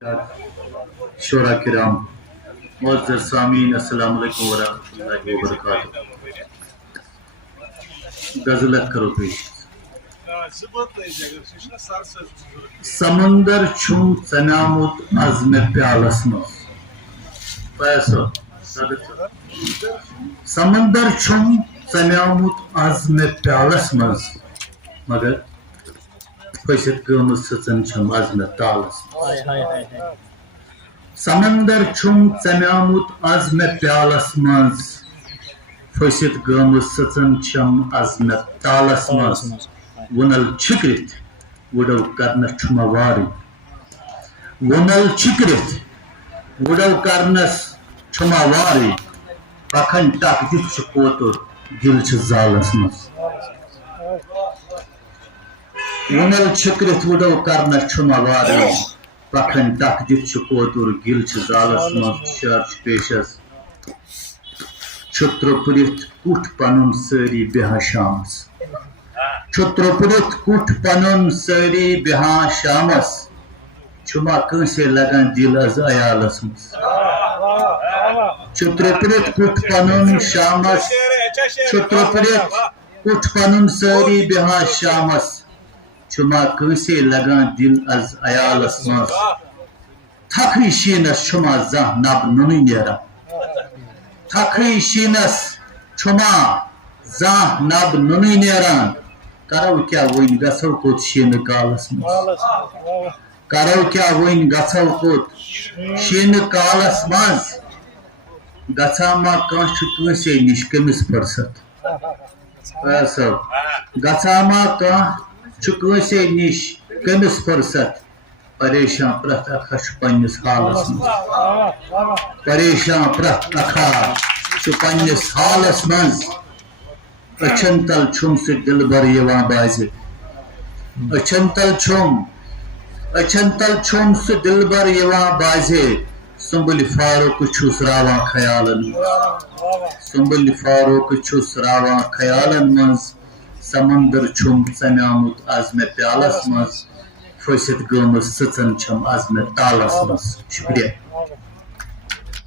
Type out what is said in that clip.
شورا کرام معزز سامعین السلام علیکم ورحمۃ اللہ وبرکاتہ غزلت کرو پیش سمندر چھم ژنیامُت از مےٚ پیالس منٛز سمندر چھم ژنیامُت از مےٚ پیالس منٛز مگر پھٔسِتھ گٔمٕژ سٕژن چھم از مےٚ تالس منٛز سمندر چھم ژنیامُت از مےٚ پیالس منٛز پھٔسِتھ گٔمٕژ سٕژن چھم از مےٚ تالس منٛز وُنل چھِکرِتھ وُڈو کرنس چھُما وارٕے وُنل چھِکرِتھ وُڈو کرنس چھُما وارٕے پکھن ٹکھ دِتھ چھُ کوتُر گِل چھِ زالس منٛز وُنل چھِکرِتھ وُڈو کرنس چھُما وارٕے پکھن ٹکھ دِتھ چھُ کوتُر گِل چھِ زالس منٛز شعر چھُ پیشس چھُ ترٛوپرِتھ کُٹھ پنُن سٲری بیٚہان شامس چھُ ترٛوپرِتھ کُٹھ پنُن سٲری بیٚہان شامس چھُما کٲنٛسے لگان دِل از عیالس منٛز چھُ ترٛوپرِتھ کُٹھ پنُن شامس چھُ ترٛوپرِتھ کُٹھ پنُن سٲری بیٚہان شامس چھُما کٲنٛسے لگان دِل از عیالس منٛز تھکھٕے شیٖنس چھُما زانٛہہ نبہٕ نُنٕے نیران تھکھٕے شیٖنس چھُما زانٛہہ نبہٕ نُنٕے نیران کرو کیٛاہ وۄنۍ گژھو کوٚت شیٖنہٕ کالس منٛز کرو کیٛاہ وۄنۍ گژھو کوٚت شیٖنہٕ کالس منٛز گژھان ما کانٛہہ چھُ کٲنٛسے نِش کٔمِس فرست فیاض صٲب گژھان ما کانٛہہ چھُ کٲنٛسے نِش کٔمِس فرست پریشان پرٛٮ۪تھ اکھا چھُ پننِس حالس منٛز پریشان پرٛٮ۪تھ اکھا چھُ پننِس حالس منٛز أچھن تل چھُم سُہ دِلبر یِوان بازِ أچھن تل چھُم سُہ دِلبر یِوان بازِ سُمبلہِ فاروقہٕ چھُس راوان خیالن منٛز سُمبلہِ فاروقہٕ چھُس راوان خیالن منٛز سمندر چھُم ژنیامُت از مےٚ پیالس منٛز پھٔسِتھ گٔمٕژ سٕژن چھم از مےٚ تالس منٛز شُکریہ